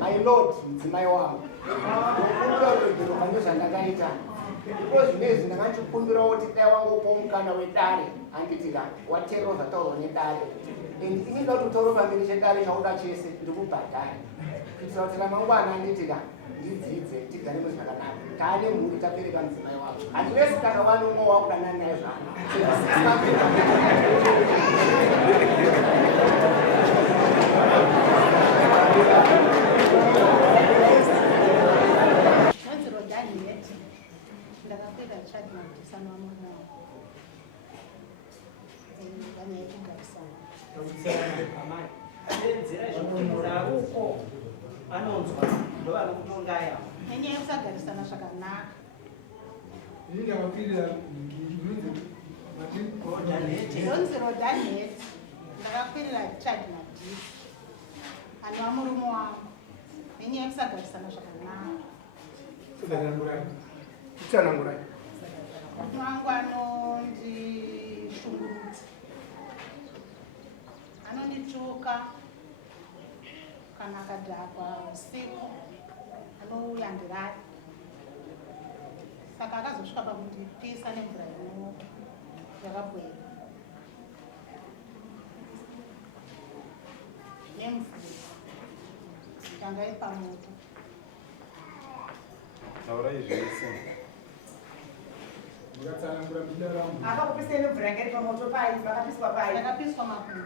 my lord mudzimai wangu kutaurwa nezvandakaita because zvinezvi ndakachikumbirawo kuti dai wangopawo mukana wedare anditika wateerera zvataurwa nedare and inida kuti utaure pamberi chedare chauda chese ndikubhadhara kuitira kuti ramangwana anditika ndidzidze tigare muzvakanaka taane mhuri tapereka mudzimai wako handivesi kana vanomwe wakudana naye zvana ndakapedza chati mabvisano amunao vane kugarisana enzera zvokunura uko anonzwa ndovano kutongaya nenyaya yekusagarisana zvakanaka donzi rodanet ndakakwirira chad madhisi anova murume wangu nenyaya yekusagarisana zvakanaka Itsanangurai. murume wangu anondishungurudza anondituka kana akadhakwa usiku anouya ndirari saka akazosvika pakundipisa nemvura yakabwera nemvura ndanga iri pamoto Taurai zvese. Akakupisei nemvura yanga iri pamoto pai vakapiswa pai ndakapiswa makuru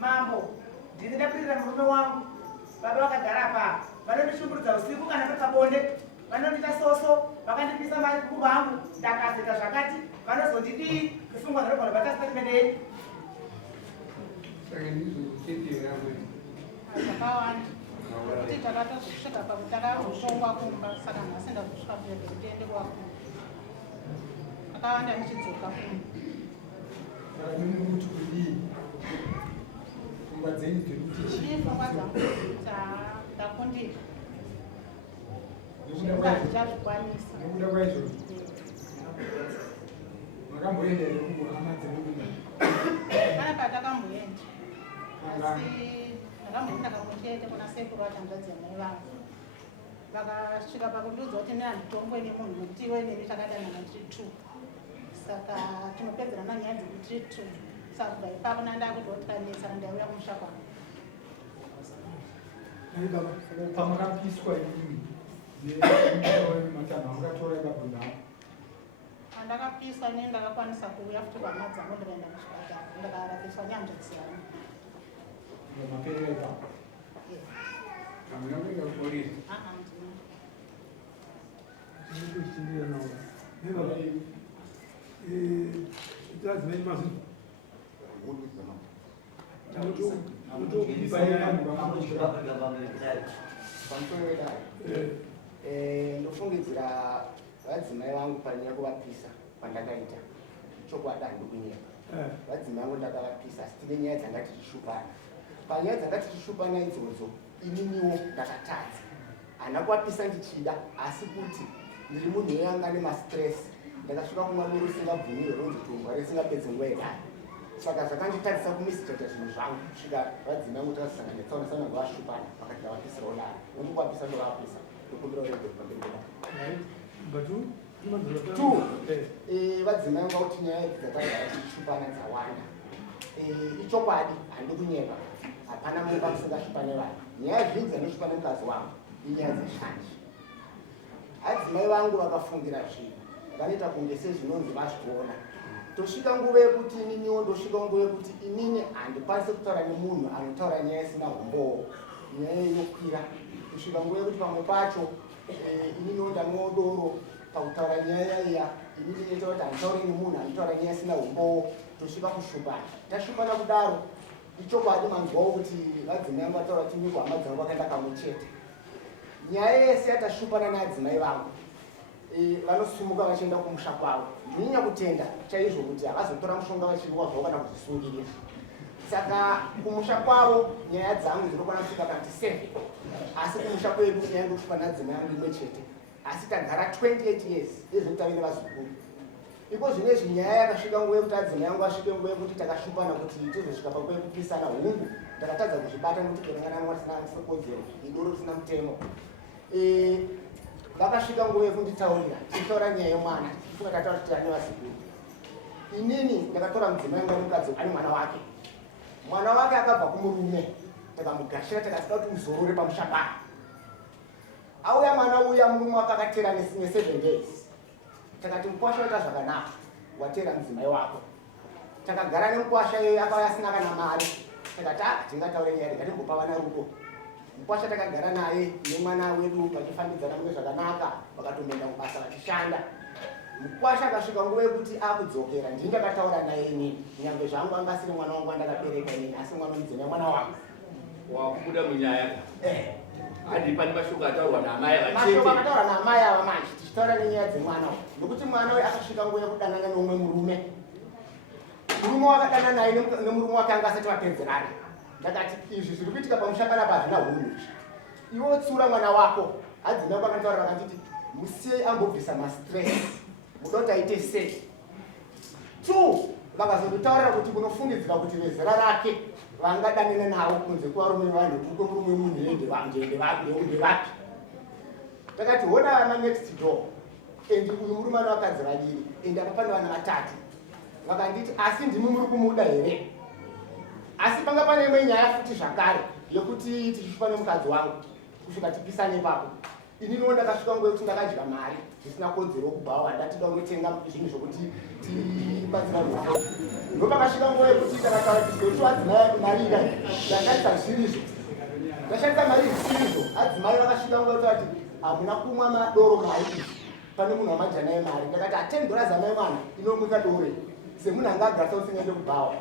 mambo ndini ndapirira murume wangu baba vakagara pa vanondishungurudza usiku kana papabonde vanondita soso vakandipisa makuku vangu ndakazeka zvakati vanozondidii kusungwa ndarogona batastatimendei zvakawanda kuti takatozosvika pakuti takazosvongwa kumba saka nhasi ndazosvika kuende tiende kwakuru akawanda ndichidzoka kumba pfungwa dzangu ndakundika ndichazvikwanisa pane patakamboenda asi ndakamboenda kamuchete kuna sekuru vatanzvadzi yamai vangu vakasvika pakundiudza kuti nehanditongo nemunhu nekuti iwe neni takadanana tiri 2 saka tinopedzerana nyaya dzekuti tiri 2 saka kubva ipapo nandakutotikanetsana ndauya kumusha kwangu pamakapiswa andakapiswa neni ndakakwanisa kuuya futi vana dzangu ndikaenda kuchipatara ndikarapiswa nyanzvadziyana ndofungidzira vadzimai vangu panyaya kuvapisa pandakaita chokwadi handikunyeka vadzimai vangu ndakavapisa asi tine nyaya dzanga tichishupana panyaya dzanga tichishupana idzodzo ininiwo ndakatadza hana kuvapisa ndichida asi kuti ndiri munhu weyanga nemastress ndakasvika kumwari rusingabvumirwe ronzi tungwa risingapedzi nguva yedare saka zvakanditadzisa kumisitata zvinhu zvangu kusvika vadzimai vangu takasangana netsaona sananga vashupana vakati ndavapisirawo lari ondikuvapisa ndovapisa ndokumbira urege pamberi vadzimai vangu vakuti nyaya idzi dzatagara tichishupana dzawanda ichokwadi handi kunyeka hapana mumba musingashupane vanhu nyaya zvinhu dzanoshupane mukadzi wangu inyaya dzeshanje adzimai vangu vakafungira zvinhu vanoita kunge sezvinonzi vazviona tosvika nguva yekuti ininiwo ndosvika nguva yekuti inini handikwanisi kutaura nemunhu anotaura nyaya isina hombowo nyaya inokwira kusvika nguva yekuti pamwe pacho ininiwo ndamuodoro pakutaura nyaya iya inini inoita kuti handitaure nemunhu anotaura nyaya isina hombowo tosvika kushupana tashupana kudaro ichokwadi manzwawo kuti vadzimai vangu vataura kuti nyiko hama dzangu vakaenda kamwe chete nyaya yese yatashupana neadzimai vangu vanosumuka vachienda kumusha kwavo ndinonyanya kutenda chaizvo kuti havazotora mushonga vachirwa zvavo kana kuzvisungirira saka kumusha kwavo nyaya dzangu dzinokwana kusvika kanti 7 asi kumusha kwedu nyaya ndokusvika nadzimai yangu imwe chete asi tagara 28 years izvo tavine vazukuru iko zvinezvi nyaya yakasvika nguva yekuti adzimai yangu asvike nguva yekuti takashupana kuti tizosvika pakuva yekupisana hungu ndakatadza kuzvibata nokuti kerengana mwasina sekodzero idoro risina mutemo. Vakasvika nguva yekunditaurira tichitaura nyaya yemwana tifunga tataura kuti ane vazukuru. Inini ndakatora mudzimai mwe mukadzi ane mwana wake. Mwana wake akabva kumurume takamugashira takasika kuti uzorore pamushambani. Auya mwana uya murume wake akatera ne7 days. Takati mukwasha waita zvakanaka watera mudzimai wako. Takagara nemukwasha iye akauya asina kana mari. Takati tingataure nyaya ngatimbopa vana rudo. Mukwasha takagara naye nemwana wedu vachifambidzana mune zvakanaka vakatomenda kubasa vachishanda. Mukwasha akasvika nguva yekuti akudzokera ndindakataura naye inini nyangwe zvangu anga asiri mwana wangu andakabereka inini asi mwana mudzimai mwana wangu wakubuda munyaya hadi pane mashoko ataurwa naamai ava mashoko akataura naamai ava manje tichitaura nenyaya dzemwana nokuti mwana uyu akasvika nguva yekudanana neumwe murume wakadana naye nemurume wake anga asati vapedzerana. Ndakati izvi zviri kuitika pamushambana apa hazvina hunhu. Iwe tsura mwana wako hadzina vakanditaura vakanditi musiyei ambobvisa mastress muda kuti aite sei. 2 vakazonditaurira kuti kunofungidzira kuti vezera rake vangadanene navo kunze kuvarume vanhu kuko murume munhu ndende vapi. Takati hona vana next door endi uyu murume ano vakadzi vaviri endi apa pane vana 3. Vakanditi asi ndimi muri kumuda here. Asi panga pane imwe nyaya futi zvakare yekuti tichishupa nemukadzi wangu kusvika tipisane ipapo. Inini ndakasvika nguva yekuti ndakadya mari zvisina kodzero kubhawa ndatida unotenga zvinhu zvokuti tibatsira ruoko. Ndopakasvika nguva yekuti takataura kuti zvokuti adzimai kumarira ndashandisa zvirizvo. Ndashandisa mari zvirizvo. Adzimai vakasvika nguva yekuti hamuna kumwa madoro mari pane munhu wamadya naye mari. Ndakati $10 amai mwana inomwika dore semunhu anga agara sausingaende kubhawa.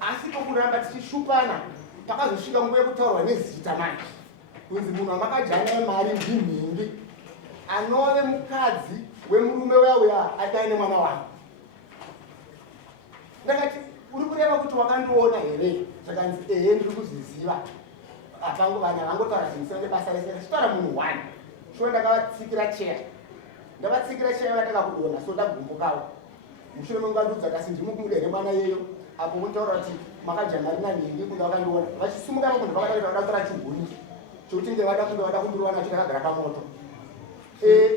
Asi pokuramba tichishupana pakazosvika nguva yekutaurwa nezita manje kunzi munhu amakadya naye mari ndimhingi anove mukadzi wemurume uya adaine mwana wangu. Ndakati uri kureva kuti wakandiona here? Takanzi ehe ndiri kuzviziva. Apangu vana vangotaura zvinhu senge basa rese tichitaura munhu 1. Shuwa ndakavatsikira cheya. Ndavatsikira cheya vakataka kudonha so ndagumbukawo. Mushure mengwandudza kasi ndimukumuda here mwana yeyo. Apo mutaura kuti makadya mari naningi kunge vakandiona. Vachisimuka kunge vakadai vada kutora chiguni. Chokuti ngevada kunge vada kundiwana chakagara pamoto.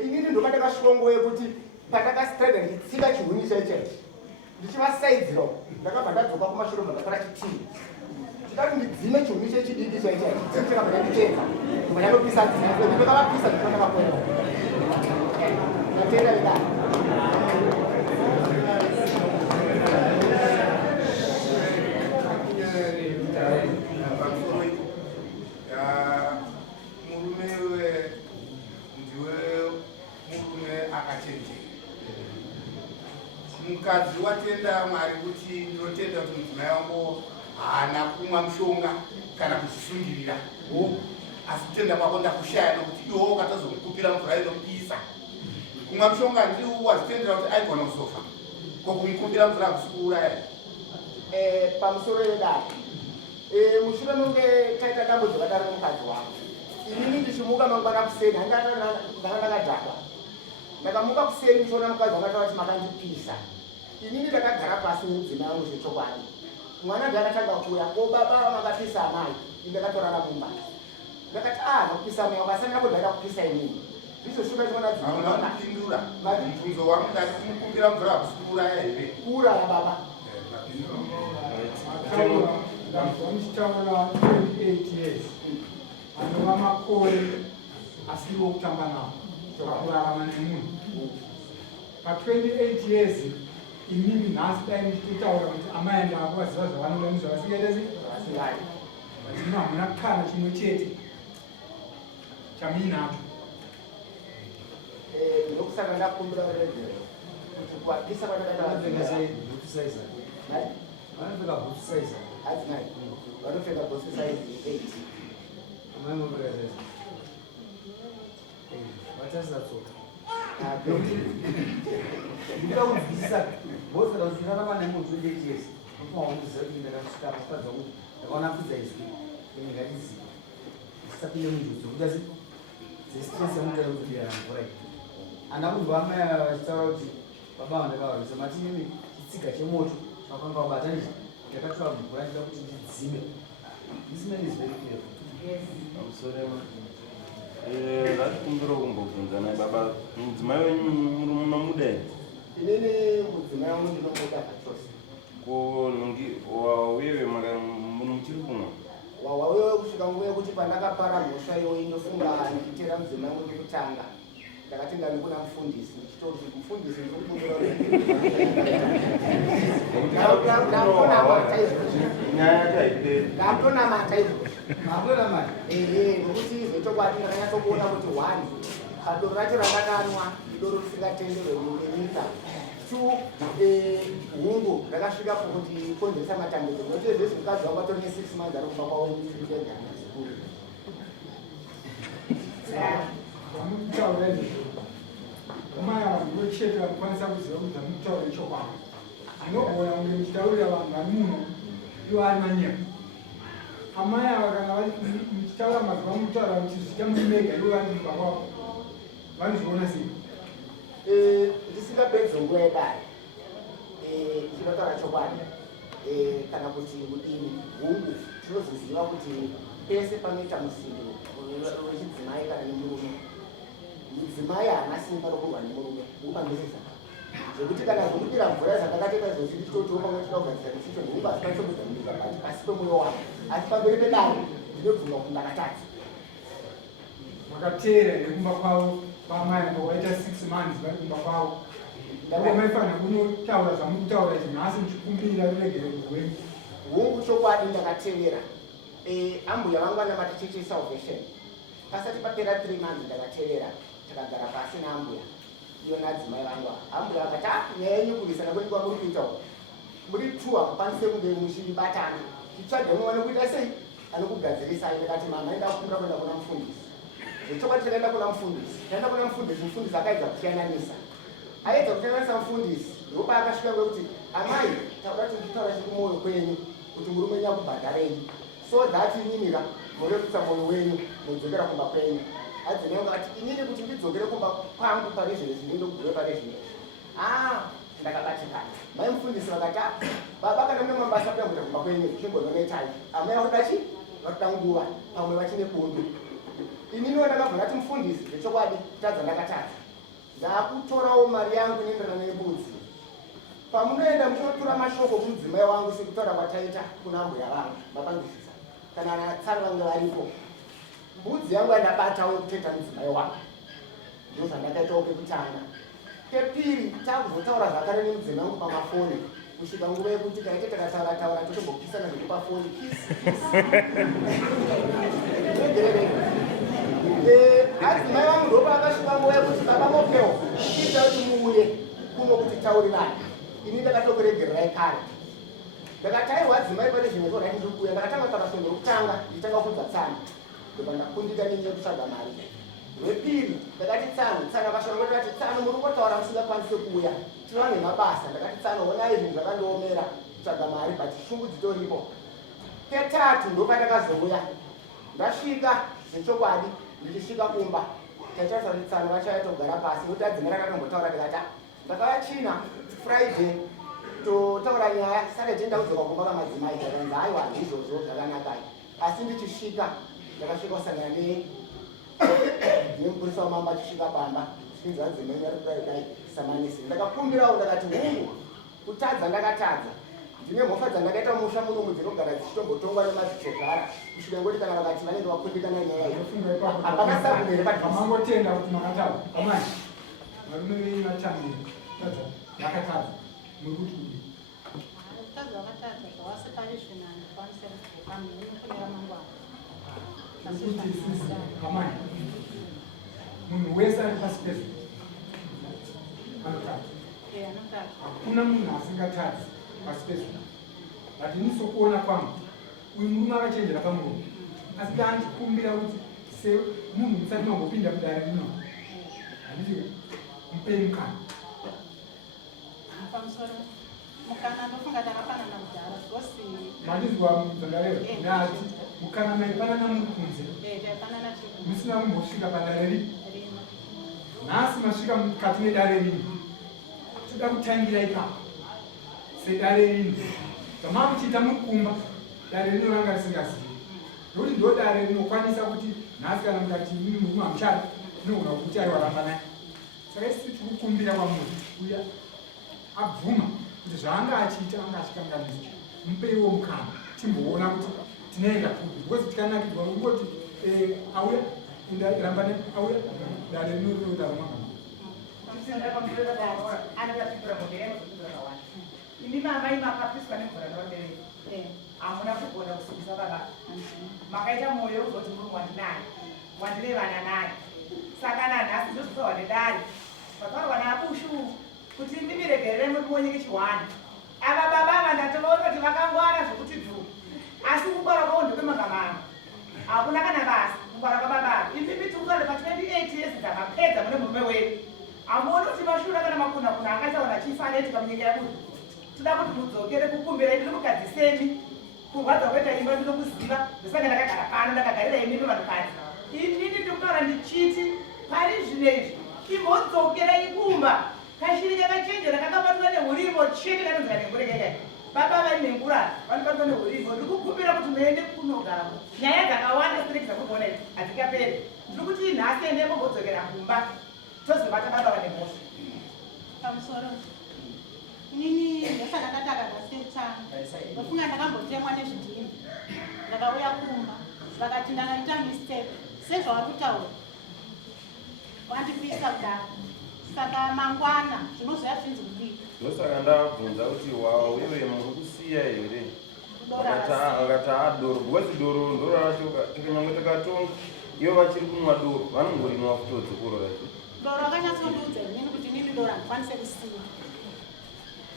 Inini ndokandakasvika nguva yekuti patakasitrada ndichitsika chihuni chaicho ndichivasaidzira ndakabva ndadzoka kumashure ndakatora chitii tikati ndidzime chihuni chechidiki chaicho chakabva ndanditenga ndikanyandopisa ndikavapisa ndikandakakwera ndatenda vedana. Mukadzi watenda Mwari kuti ndinotenda kuti mudzimai wangu haana kumwa mushonga kana kuzvisungirira. Asi kutenda kwako ndakushaya nokuti iwo ukatazomukupira mvura inopisa. Kumwa mushonga ndiwo wazvitendera kuti aigona kuzofa. Ko kumukupira mvura hakusikuraya. Pamusoro wedare. Mushure munge taita dambudziko vakadaro nomukadzi wangu. Inini ndichimuka mangwana kuseni ndanga ndakadhakwa. Ndakamuka kuseni ndichiona mukadzi wakataura kuti makandipisa. Inini ndakagara pasi nemudzimai wangu zvechokwadi. Mwana ndakatanga kuuya ko baba makapisa amai ndakatorana mumba. Ndakati nakupisa amai wangu asana kudhara kupisa inini. Ndizoshuka chiona dzimai kupindura. Mubvunzo wangu ndati kumukumbira mvura hakusikuraya here. Kuuraya baba. Ndamuchitaura 28 years. Anova makore asiriwo kutamba nawo. Kurarama nemunhu. Pa28 years inini nhasi dai ndichitaura kuti amai ndavo vaziva zvavanoda nezvavasingaitesi Vasingadi. zvino hamuna kana chimwe chete chamuinacho. Ndokusaka ndakumbira kuregero kuti kuwapisa kwanakaita vanopfeka bhutsu saizi adzimai vanopfeka bhutsu saizi 8. amai mopfeka saizi vatasisa tsoka ndikuda kunzwisisa bhotsa kausvirarama nemunhu 28 years unofanira kundiziva kuti ndakasvika mukadzi wangu ndakaona pfudza izwi ndingatiziva ndisapinde munjodzi kuti asi zestress yamutaira kuzodira mvura iyi handa kunzwa amai vachitaura kuti baba vandakavarwisa matinini chitsika chemoto vakanga vabatanizva ndakatora mvura ndida kuti ndidzime This man is very clear. Yes. I'm sorry, ma. Kumbiro kumbobvunza naye baba mudzimai wenyu mamuda here? Inini mudzimai wangu ndinomuda zvachose. Ko wawewe muno muchiri kumwa? Wawewe kusvika nguva yekuti pandakapara mhosva iyoyi ndofunga ndichitera mudzimai wangu ndokutanga. Ndakati ndani kuna mufundisi ndichitoti mufundisi ndikukumbira ndakutonamata izvozvo. Nokuti zvechokwadi ndakanyatsokuona kuti 1 padoro racho randakanwa idoro risingatenderwe nenyika. 2 hungu rakasvika pokuti konzeresa matambudziko nokuti zvese mukadzi wangu atori ne6 months ari kubva kwawo ndega zvikuru. Vamutaura izvozvo amai ava ndochete vanokwanisa kuziva kuti vamutaura ichokwadi. Anogona kunge muchitaurira vanhu vari muno ivo ari manyepo. Amai ava kana muchitaura mazuva mutaura kuti zviita mumega ivo vari mumba kwavo vanozviona sei? Ndisingapedzi nguva yedare ndinotaura chokwadi kana kuti kudini hungu tinozoziva kuti pese panoita musindo wechidzimai kana nemurume mudzimai haana simba rokurwa nemurume ukambesesa zvekuti kana zvokudira mvura zvakakateka izvozvi nditotiwo pamwe tida kugadzira nesicho ndokuba asipaisobudza munyika bati pasi pemwoyo wangu asi pamberi pedare ndinobvunga kuti ndakatadza. Makateera nekumba kwavo kwamai ngovaita 6 months vari kumba kwavo ndako maifanira kunotaura zvamukutaura izvi nhasi muchikumbira ruregere rwenyu. Hungu chokwadi ndakatevera ambuya vangu vanamata chechi yesalvation pasati papera 3 months ndakatevera takagara pasi naambuya iyo nadzimai vangu ambuya vakati nyaya yenyu kurisana kwenguva muri kuita uku muri 2 hakukwanise kunge muchibatana chitsvaga mumwe anokuita sei anokugadzirisai. ndakati mama enda kukunda kuenda kuna mufundisi zvechokwadi takaenda kuna mufundisi taenda kuna mufundisi mufundisi akaedza kusiyananisa aedza kusiyananisa mufundisi ndopa akasvika kwekuti amai takuda kuti nditaura chiri mumwoyo kwenyu kuti murume wenyu akubhadharei so that inyinira murekutsa mwoyo wenyu mudzokera kumba kwenyu. Adzimai vakati inini kuti ndidzokere kumba kwangu pane zvinezvi ndinogure pane zvinezvi ndakabatikana. Mai mufundisi vakati baba kana mune mabasa kuda kumba kwenyu zvimbononetai amai vakuda chi vakuda nguva pamwe vachine bundu. Inini ndakabva ndati mufundisi zvechokwadi tadza ndakatadza ndakutorawo mari yangu inoenderana nebudzi. Pamunoenda muchinotora mashoko kumudzimai wangu sekutaura kwataita kuna mbuya vangu mapangisisa kana natsari vange varipo mbudzi yangu andabatawo kuteta mudzimai wangu ndozvandakaitawo pekutanga. Pepiri takuzotaura zvakare nemudzimai wangu pamafoni kusvika nguva yekuti taite takataura totombopisana zvekupafoni adzimai vangu ndopa akasvika nguva yekuti baba mopewo iita kuti muuye kuno kuti taurirane. Ini ndakatokuregererai kare ndakati aiwa adzimai pane zvimwe zvorati ndiri kuuya ndakatanga pakasongo rokutanga nditanga kubva tsana ndoba ndakundika nenyaya yekutsvaga mari. Rwepiri ndakati tsana vashongo ndakati tsano muri kungotaura musingakwanise kuuya tiva nemabasa. ndakati tsano onai zvinhu zvakandiomera kutsvaga mari but shungu dzitoripo. Ketatu ndopandakazouya ndasvika zvechokwadi ndichisvika kumba taitaurisa kuti tsano vachaita kugara pasi nokuti adzimai rakatombotaura ndikati ndakavachina Friday totaura nyaya Saturday ndakudzoka kumba kamadzimai ndakanzi aiwa izvozvo zvakanakai asi ndichisvika ndakasvika kusangana nemupurisa wamamba achisvika pamba chinzi adzimai ari kudai samanisi. Ndakakumbirawo ndakati hungu kutadza ndakatadza ndine mhofa dzandakaita musha muno dzinogara dzichitombotongwa nemadzitogara kusvika ngoti kana vakati vanenge vakundikana nyaya iyo apakasabumere pamangotenda kuti makataura amai varume venyu vatambire vakatadza nokuti Kutadza vakatadza zvawasi pari zvino handikwanise kuvuka munofunira mangwana. nokuti isisi amai munhu wese ari pasi pezvo anotadza. Anotadza. Hakuna munhu asingatadzi pasi pezvo but inisokuona kwangu uyu murume akachenjera pamurume asi ndandikumbira kuti semunhu musati mangopinda mudare rino handiti mupei mukana pamusoro mukana ndofunga takafanana kudhara because mandizwa muzandarero ndati mukana maifanana muri kunze taifanana musina kumbosvika padare ri nhasi masvika mukati medare rino toda kutangira ipapo sedare rino zvamakuchiita mukumba dare rino ranga risingazivi nokuti ndodare rinokwanisa kuti nhasi kana mukati mimi murume hamushanda inogona kuti aiwaramba naye. Saka isi tiri kukumbira kwamuri uya abvuma kuti zvaanga achiita anga achikanganisa, mupeiwo mukana timboona kuti tinoenda kupi, because tikanakirwa kungoti auya ramba auya dare rinoda romagama Ini amai makapiswa nemvura nobereka hamuna kugona kusimbisa baba makaita mwoyo uzoti muri wandirevana naye saka nanhasi ndozvitorwa nedare zvataurwa naabushu kuti ndimiregerere murimuonyeke chiwani ava baba ava ndatovaona kuti vakangwara zvokuti dhu asi kungwara kwavo ndokwemagamano hakuna kana basa kungwara kwababa imimi tikugare pa28 years dzakapedza mune murume wedu hamuoni kuti mashura kana makunakuna akaitaona chifaneti pamunyika yabudu toda kuti mudzokere kukumbira ini mukadzisemi kurwadza kuita imba ndinokuziva ndisanga ndakagara pano ndakagarira imimi vanhukadzi inini ndikutaura ndichiti pari zvinezvi imbodzokera ikumba kashiri kakachenjera kakabatwa neurimo chete kanonzika nengurekekai baba vari nengura vanobatwa neurimo ndiri kukumbira kuti muende kunogarako nyaya dzakawanda sireki dzakuona idzi hadzikaperi ndiri kuti nhasi endepo mbodzokera kumba tozobata baba vane mhosva pamusoro inini ndosaka ndataka ndasetana ndofunga ndakambotemwa nezvidhini ndakauya kumba vakati ndakaita mistake sezvavari kutaura wandipisa kudaro saka mangwana zvinozoya zvinzi kudii ndosaka ndabvunza kuti wewe muri kusiya here vakati adoro because doro ndoro racho tikanyange takatonga ivo vachiri kunwa doro vanongorinwa kutodze kuro racho doro akanyatsondiudza inini kuti inini doro handikwanise kusiya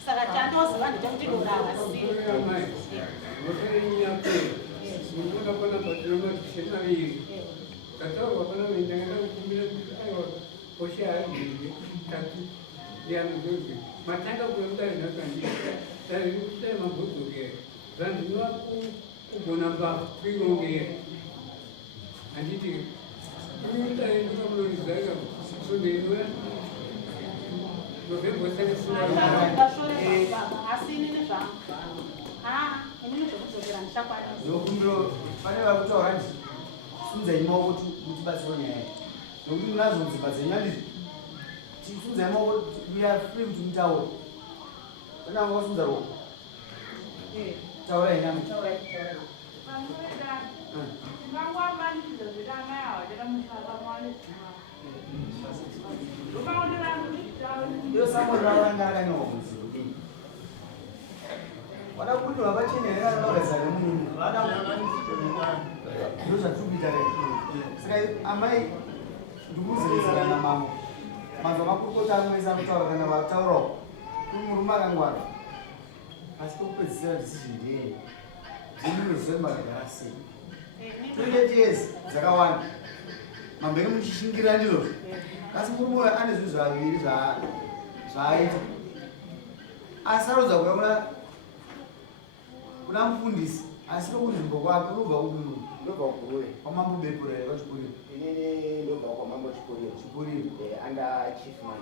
saka chandoziva ndechekuti doro havasiyi kataurwa pana ndangada kukumbira kuti aiwa posha aibhiri tatu ndianozozi matanga kuemudarina kandidai mabhodzokera zvandinova kugona pakuirongera handiti uudai ndikamunonizaka sondeinoya asi inini zvangu inini zvekudzokera ndichakwanisa zokumbiro pane vakutaura nti sunzai maoko kuti batsiro nyaya nokuti munazonzi badzenya ndizvi tisunzai maoko we are free kuti mutaure pana vasunza roko taurai nami iyo samoni ravanga rakanyawa kunzi kudii vada kuti vavachenera vagazare munini ndo zvatikuita saka amai ndikuzerezerana mamwe manzwa makurukota amwese anotaura kana vataurawo murume akangwara asi pokupedzisira decision ndeye ndinoziva magara sei 28 years dzakawanda mambenge muchishingira ndizvo asi murume ane zvinhu zvaviri zvaaita asarodza kuya kuna mufundisi asi nokunzvimbo kwake unobva kudunu ndobva kuguruwe kwamambo bepurere vachikuriro inini ndobva kwamambo chikuriro under chief man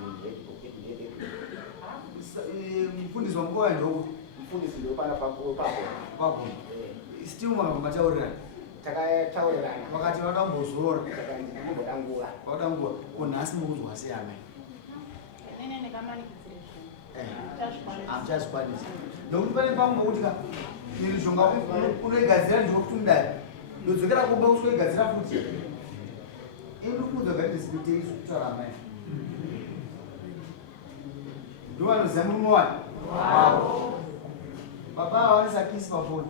mufundisi wamukova ndokuti mufundisi ndopana kwagona still makambombataurirana takataurirana vakati vada kumbozorora ndimboda nguva vada nguva kunhasi mukunzwa sei amai inini ndikamanikidzire hamuchazvikwanisa nokuti pane pamwe kuti mishonga unoigadzira ndinokuti mudai ndodzokera kumba kusoigadzira futi indikuudza gaidisipiteiso kutaura amai ndovanoziva murume wani baba avanisa kisi pafoni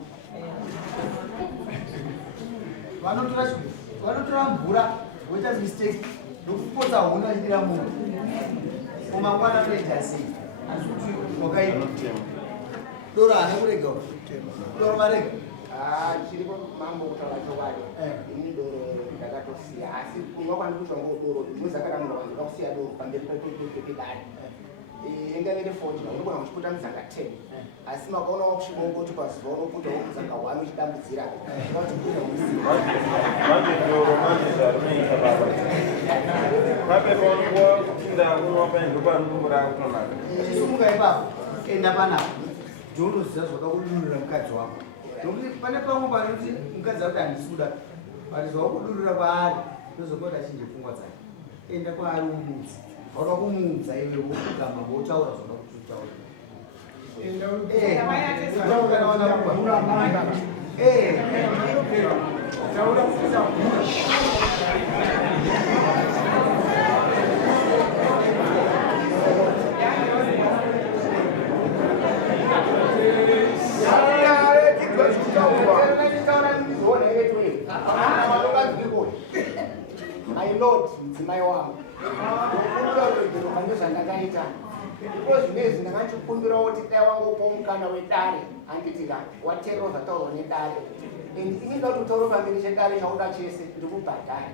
vanotora mvura voita mistake nokupotsa huni vachidira munhu umangwana anoita sei asi kuti wakaipa doro haana kurega doro marega chiripo mambo kutaura chokwadi ini doro ndakatosiya asi kunga kwandikutsva ngodoro ndinozakarangwa ndakakusiya doro pamberi pepedari ingavere 40 unogona kuchipota muzanga 10 asi makaona wakusvika ungoti pazuva unoputa muzanga 1 uchidambudzira manjezvarunoita baba pape panguva kupinda kunwa paindopanokumbura kutonaka chisumuka ipapo enda panapa ndounoziva zvakakudunurira mukadzi wako nokuti pane pamwe panoti mukadzi kuti handisuda palizwa kudurira kwaari ndozopota achinje pfungwa dzake enda kwaari umudzi vauda kumuudza iwe wokugama votaura zvoda kuti utaura My Lord, mudzimai wangu ndezvandakaita iko zvinezvi ndakachikumbirawo kuti dai wangopo mukana wedare anditika wateerera zvataurwa nedare and inida kuti utaure pamberi chedare chauda chese ndikubhadhara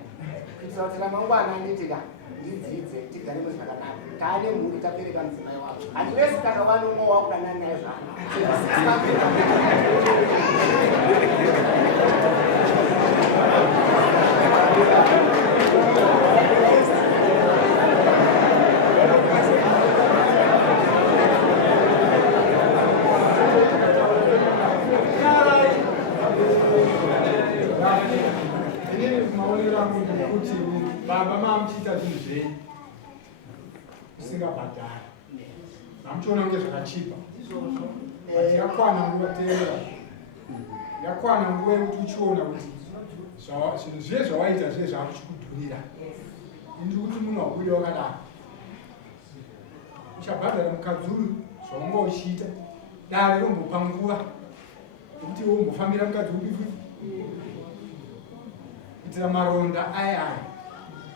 kuitira kuti ramangwana anditika ndidzidze tigare muzvakanaka taane mhuri tapereka mudzimai wako handivesi kana vanomwe wakudanana naye zvana kuti baba mamuchiita zvinhu zvenyu usingabhadhari mamuchiona kunge zvakachipa ati yakwana nguva teerera yakwana nguva yekuti uchiona kuti zvinhu zviye zvawaita zviye zvakuchikudhurira indiri kuti munhu wakuida wakadaro uchabhadhara mukadzi uyu zvaunga uchiita dare rombopa nguva yekuti iwe umbofambira mukadzi upi kuitira maronda aya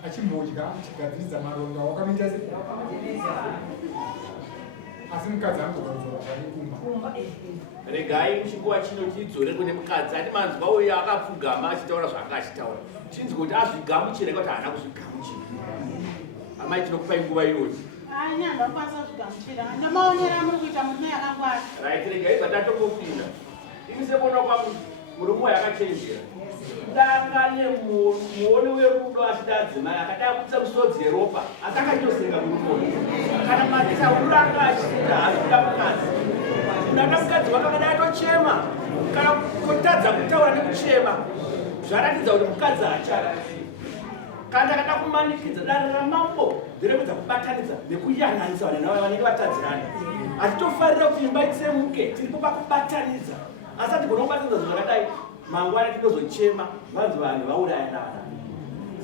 achimbodya achigadziridza maronda wakamuita se asi mukadzi angoronzora zvarikumba regai muchinguva chino chidzore kune mukadzi ane manzwa uyo akapfugama achitaura zvaanga achitaura chinzi kuti azvigamuchire kuti haana kuzvigamuchira amai tinokupai nguva iyoyi anyanda kukwanisa kuzvigamuchira ndamaonera muri kuita murume yakangwara right regai zvatatongopinda imisekuona kwangu murume yakachenjera dangane muone werudo achida adzimai akada kutsa musodzi yeropa asi akachitosenga murume kana matauro anga achiita hazvida mukadzi ndada mukadzi wakakada atochema kana kutadza kutaura nekuchema zvaratidza kuti mukadzi achada kana takada kumanikidza danho ramambo nderekuedza kubatanidza nekuyananisa vanhu navo vanenge vatadzirana hatitofarira kuti imba itsemuke tiripo pakubatanidza asi hatigona kubatanidza zvinhu zvakadai mangwana tinozochema vanzi vanhu vauraya navana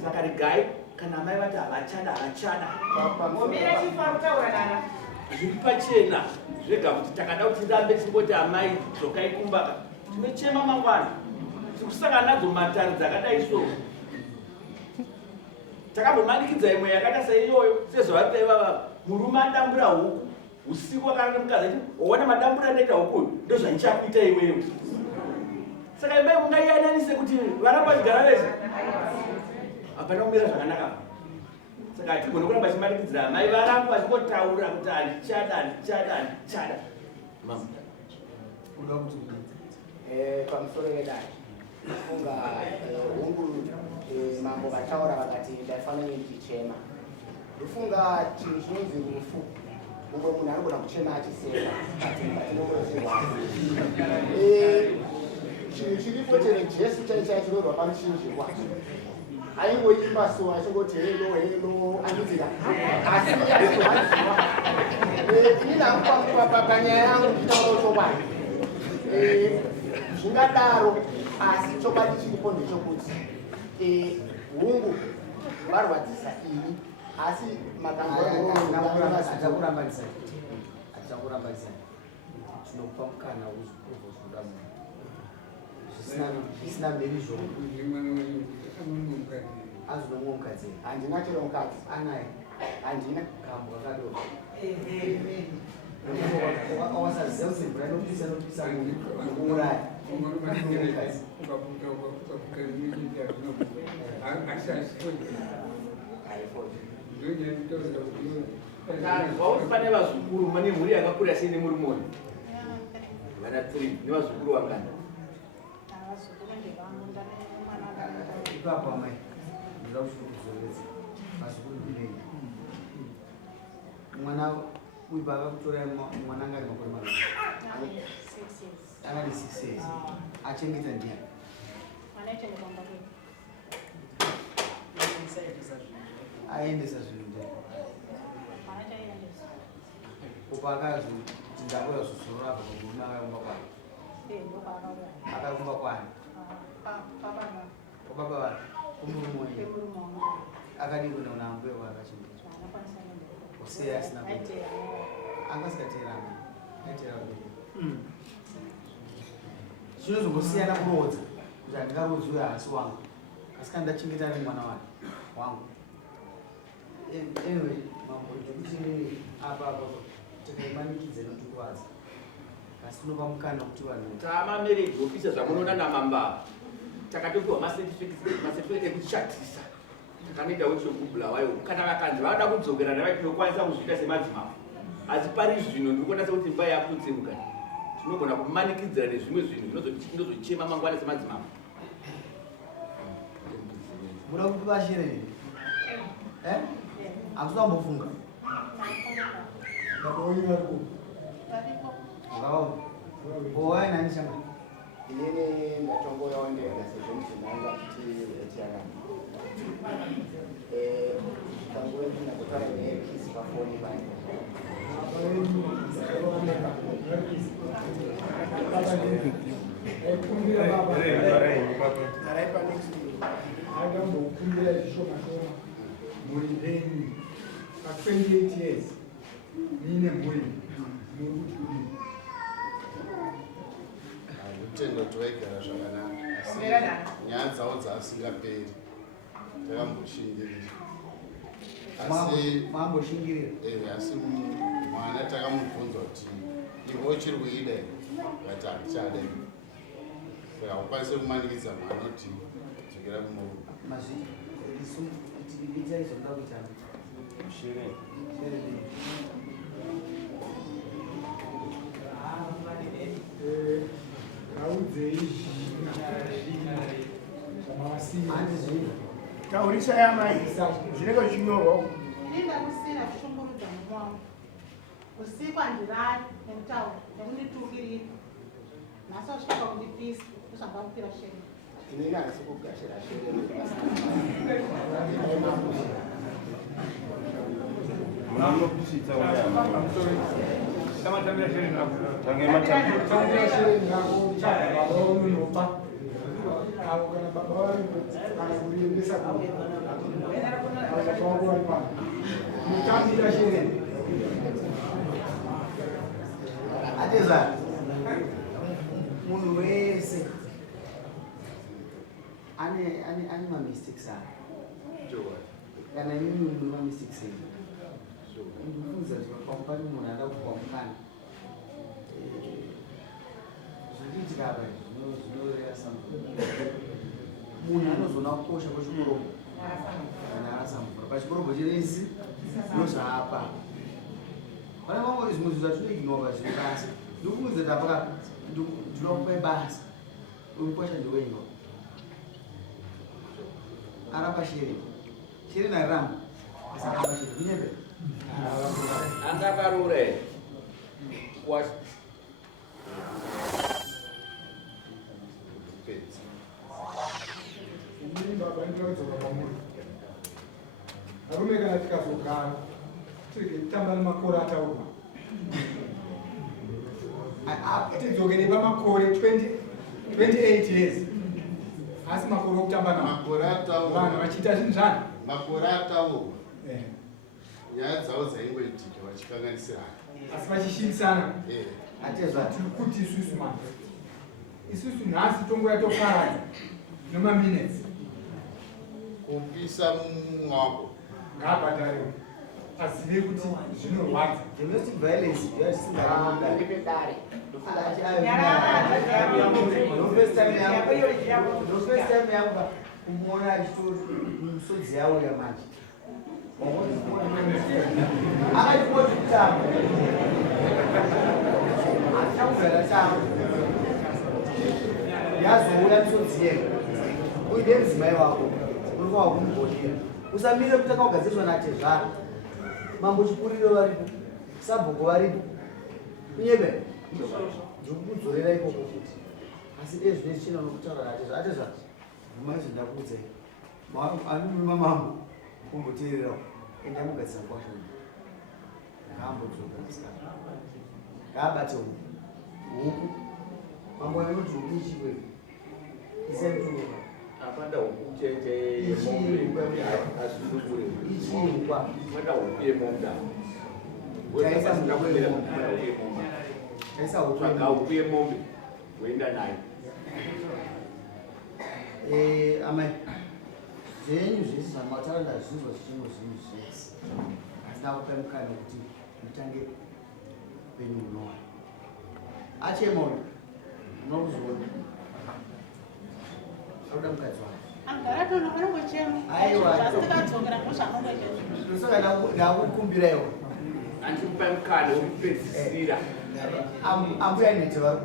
saka regai kana mai vati havachada zviri pachena zvega kuti takada kuti tirambe tisingoti amai zvokaikumbaka tinochema mangwana tikusangana nadzo matare dzakadai so takambomanikidza imwe yakaita seiyoyo sezvavarita ivava murume adambura huku usiku wakana nemukadzi achiti waona madambura anoita hukuyu ndozvandichakuita iweyo saka imbai mungaiyananise kuti varamba vachigara vese hapana kumira zvakanaka saka hatigone kuramba vachimanikidzira amai varamba vachingotaura kuti handichada uda kuti pamusoro wedare funga hungu mambo vataura vakati ndaifanira ndichema ndofunga chinhu chinonzi rufu umwe munhu anogona kuchema achiseka atinokuroziwa chinhu chiripo chene jesu chaichachiroorwa pamuchinjikwa aingoimba so achingoti helo anditika asi azohaziwa inini hangu panyaya yangu nditaura chokwadi zvingadaro asi chokwadi chiripo ndechokuti hungu varwadzisa ini asi achakurambadzisa tinokupa mukana uzvikuda zvisina mberi zvo azinomwe mukadzi handina chero mukadzi anaye handina kambo kakadoko wasaziva kuti mvura inopisa mukuuraya mukadzi vauti pane vazukuru mane mhuri yakakura sei nemuri moni vana 3 nevazukuru vangana ipapo amai ndida kuzoredza vazukuru kunei mwana uyu pakakutorai mwana anga ari makore 6 years akati 6 years achengeta ndiani Anayechengeta mumba kwedu. aendesa zvinhu ndiani Anachaendesa. upakazi tindakuya zuzurura apa pakurume akaumba kwani Ndopaakauya. akaumba kwani Papa na ubaba wake umurume wenye pemurume wangu. akadii kuenda kuna ambuye wakachengeta Anakwanisa nende. usiye asina kuita Aitera. angasikaterana aitera udii zvinozongosiyana kurodza kuti handingarodzi uyo hasi wangu asi kana ndachengeta ari mwana wangu anyway mambo ndekuti apa tikaimanikidza inotikwadza asi tinopa mukana kuti vanhu tamamarriage officer zvamunoona namamba takatopiwa masertificate ekuchatisa takanoita wechokubhula wayo kana vakanzi vanoda kudzokerana vatinokwanisa kuzviita semadzimambo asi pari zvino ndikuonasa kuti mba yakutsemuka tinogona kumanikidzira nezvimwe zvinhu zvinozochema mangwana semadzimambo muda kuti vashire hakusambofunga ovai nani shanga inini ndatongoyaondera sezvemuzvinanga kuti etiana tangoetinakutara nekisi pafoni vai akambokumbira zvishoma-shoma mhuri renyu pa28 years niine mhuri muri kuti kudii kutenda kuti waigara zvakanaka asi nyaya dzavo dzaasingaperi takamboshingirira mamboshingirira asi mwana takamubvunza kuti iwe uchiri kuida kati handichada saka ukwanise kumanikidza mwana kuti dzokera kumurume mazviitaizoda kuitana raudzei zvamavasiya taurisa yamai zvinenge zvichinyorwa Ini ndakusira kushungurudza mumo wangu. Usiku handirari nemutauro nekunditukirira. Nhasi wasvika pakundipisa ndozvanga kupira sheni. inini handisi kugashira shere munokusvitsa unopa avo kana baba varipo kana kuriendesa kuaaaaa mutambira shere ateza munhu wese ane mamistakes ake kana imimi munhu nemamistakes enyu ndikuudza kuti pamupani munhu ada kupa mukana zvichiitika apa zvinoreva munhu anozoona kukosha kwechikoromo kana arasamvura pachikoromo chenezi ndozvaapa pane vamwe zvimwe zvinhu zvatinoignova zvine basa ndikuudza kuti apaka ndinokupai basa umikwasha ndiwenyo arapa shere nariramba asarapa shere kunyembe angakarura here inini baba ndinodzoka kwamuri arume kana tikazogara tirege kutamba nemakore ataurwa tidzokere pamakore 28 years asi makore okutamba navanhu vachiita zvinhu zvani makore ataurwa nyaya dzavo dzaingoitika vachikanganisirana asi vachishinisana atezva tiri kuti isusu mani isusu nhasi tongo yatoparadza nemaminutes kupisa mwako ngaabhadhariwe azive kuti zvinorwadza domestic violence ndipedare ndofirst time yangu kumuona achitori musodzi yauya manje akatikoti kutamba atakugara tamba yazouya misodzi yega uide mudzimai wako unofanwa kumugodira usamire kuti akaugadzirwa natezvara mambo chipuriro varipo sabhoko varipo kunyembe ndikukudzorera ikoko kuti asi ezvine china nokutaura atezva maizo ndakuudzai anumima mambo kumboteererawo enda mugadzira kwazvo ngaambodzoka ngaabate huku mambo yanoti huku ichikwe isaimutungoka apanda huku cheche yemombe asizukure ichingwa mada huku yemombe taisa huku yemombe woenda nayo amai zvenyu zvese zvamataura ndazvinzwa zvichingo zvinhu zvese asi ndakupa mukana kuti mutange upenyu hunowa achema unokuzoona auda mukadzi wake aiwa ndakukumbiraiwo andikupa mukana wekupedzisira ambuya nete vari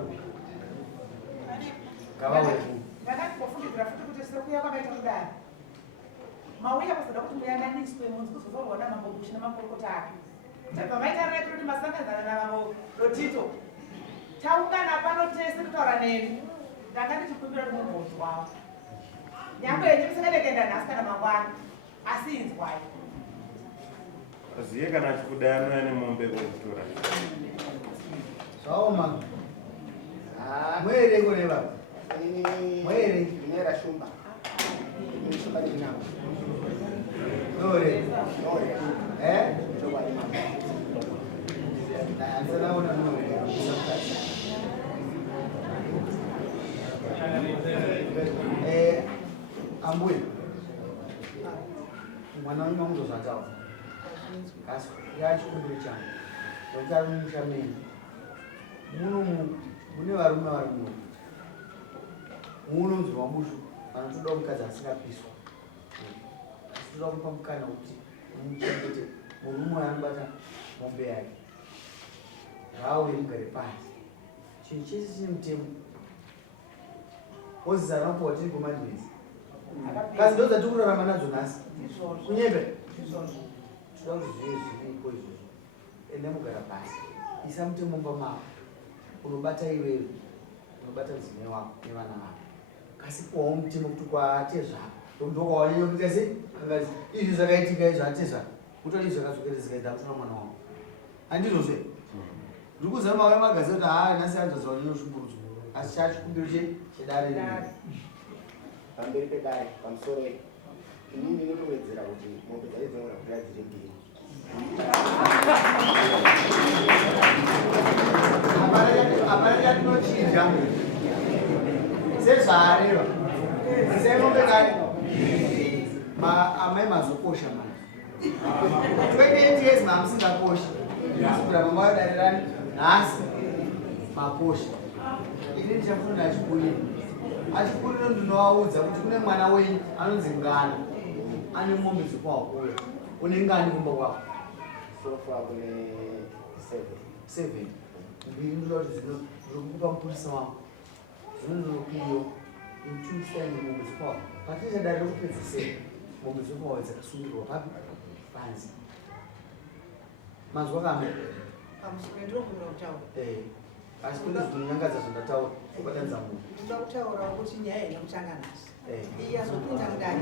ngavaweku ndakatipofungidzira futi kuti sirikuya kwakaita kudaro mauya kuzoda kuti muyananiswe munzi kuzozorwa namambogushi namakorokota ake pamaitarira kuti masangadzana navavo Lotito taungana pano tese kutaura neni ndakanditikumbira kuti mumbozi wavo nyangwe yenyu musingadekenda nhasi kana mangwana asi inzwai aziye kana achikudai anouya nemombe kokutora zvaoma mwere kureva mwere inera shumba shumba ndinavo nore nore chokwadi mama andisanaona nore ambuye mwana wenyu mamuzozvataura kasi yachikumbiro changu ndochari mumusha menyu munomu mune varume vari muno munonzi mabushu vanotoda mukadzi asingapiswa asi toda kupa mukana kuti muchengete murume anobata mombe yake zvauye mugare pasi chinhu chese chine mutemo mozisi anopuwa tiri commandments kasi ndo dzatiri kurarama nadzo nhasi kunyembe toda kuti zvive zviripo izvozvo ende mugara pasi isa mutemo mba mavo unobata iwewe unobata mudzimai wako nevana vako kasi kuwawo mutemo kuti kwaate zvako ndokawanyanya kuita sei akati izvi zvakaitika izvo ate zvako kutoti izvi zvakadzokerezikaita mutuna mwana wako handizvozve ndiri kuzama mauya magazi kuti nhasi anzodza wanyanya shungurudzo asi chachikumbiro chedare pamberi pedare pamusoro inini ndinotowedzera kuti mombe dzaidzongona kuya dziri mbiri apana yatinochinja sezvaareva semombe kare amai mazokosha mana 28 years mamusingakosha kusukura mama wadarirani nhasi makosha ini ndichafunda achikuriro ndinovaudza kuti kune mwana wenyu anonzi ngana ane mombe dzekwawakuya une ngani kumba kwako sofa kune 7 mbiri ndoda kuti zvirikupa mupurisa wangu zvinondokuiyo ichusaine mombe dzekwawa paticha dare rekupedzisei mombe dzekwawa dzakasungirirwa papi panzi mazwa kame asi kune zvinonyangadza zvandataura ukadanza munhu ndinoda kutaura kuti nyaya ine kutanga nhasi iyi yazopinda mudare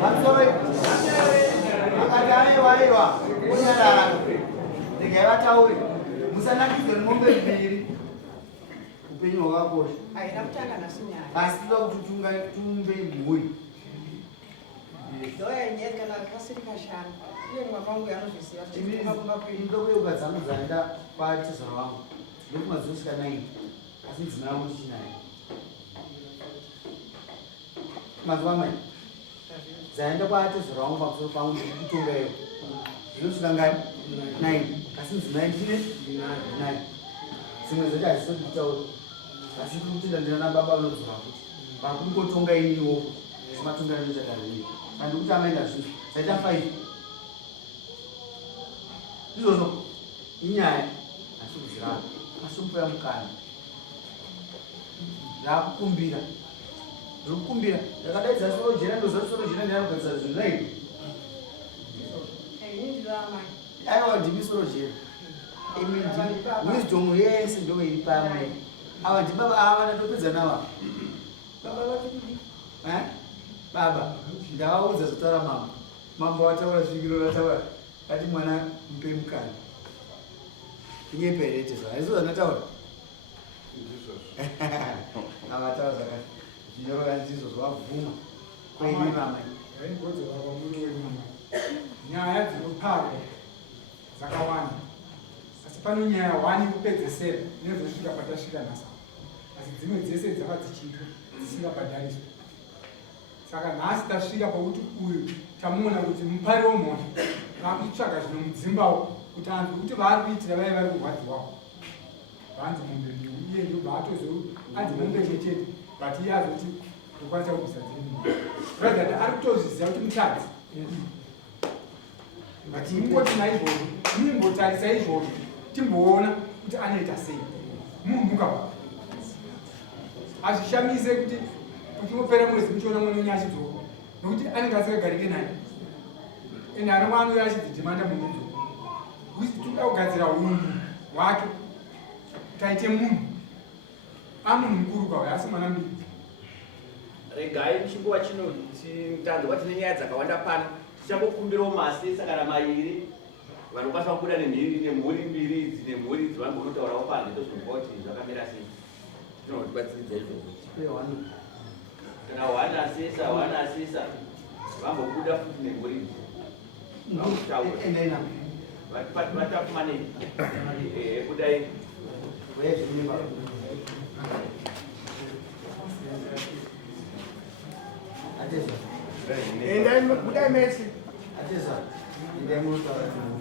vamusoro akati aiwaiwa unyarara regai vataure musanakidzwe nemombe mbiri upenyu hwakakosha haina kutanga nhasi nyaya asi toda kuti tumbe mhuri ndoya inyaya kana rakasiri kashanu iye mwamangu yanozvisiva ndokuyeuka dzangu dzaenda kwatezaro wangu ndokumadzosvika 9 asi mudzimai wangu tichinaye mazuva mai dzaenda kwatezaro wangu pamusoro pangu ndikutonga iyo zvinosvika ngani 9 asi mudzimai ndine 9 dzimwe dzacho hazisoti kutaura asi tiri kutenda ndina nababa vanodzora kuti vakungotonga iniwo sematongerano nechadariyo handikuti amaenda zvinhu zaita 5 izvozvo inyaya asi kuzirana asi mupoya mukana ndaakukumbira Zvokumbira. Ndakadaidza soro jena ndoza soro jena ndinogadzira zvinhu zvai. Aiwa ndimi soro jena. Imi ndimi wisdom yese ndo iri pamwe. Ava ndibaba ava ndopedza nawa. Baba vatudi. Baba ndavaudza zvotaura mama. Mama wataura zvikiro rataura. Ati mwana mpe mukana. Inyeperete zva. Aizo zvandataura. Avataura zvakati. Zvinyorwa ndizvo zvavhuma. Kweini mama. Yaingodzera pamuri wemama. Nyaya dzinopagwa dzakawanda. Asi pano nyaya 1 kupedzesera nezvosvika patasvika nhasi. Asi dzimwe dzese dzava dzichiitwa dzisingabhadhariswi. Saka nhasi tasvika pakuti uyu tamuona kuti mupari womhosva vakutsvaga zvino mudzimbawo kuti anzwe kuti vari kuitira vaya vari kurwadziwawo. Vanzi mombe mbiri iye ndobva atozouri anzi mombe chete but iye azoti ndokwanisa kubvisa dziri. Rather ari kutozviziva kuti mutadzi. But ingoti naizvozvo nimbotarisa izvozvo timboona kuti anoita sei. Munhu mukava azvishamise kuti uchingopera mwezi muchiona mwana wenyu achidzoka nokuti anenge asikagarike naye ende ana mwana achidzidhimanda munhu kuti toda kugadzira unhu hwake taite munhu amunhu mukuru kwawe asi mwana mbiri. Regai chinguva chino tanzwa tine nyaya dzakawanda pano tichangokumbirawo masesa kana mairi vanokwanisa kubuda nemhuri mbiri idzi nemhuri idzi vambonotaurawo panze tozvimba kuti zvakamira sei. Zvinotibatsiridza izvozvo. Kana wana asesa vambobuda futi nemhuri idzi vamutaura vatakumanei budai Ateza. Budai Messi. Ateza. Ndai munotaura.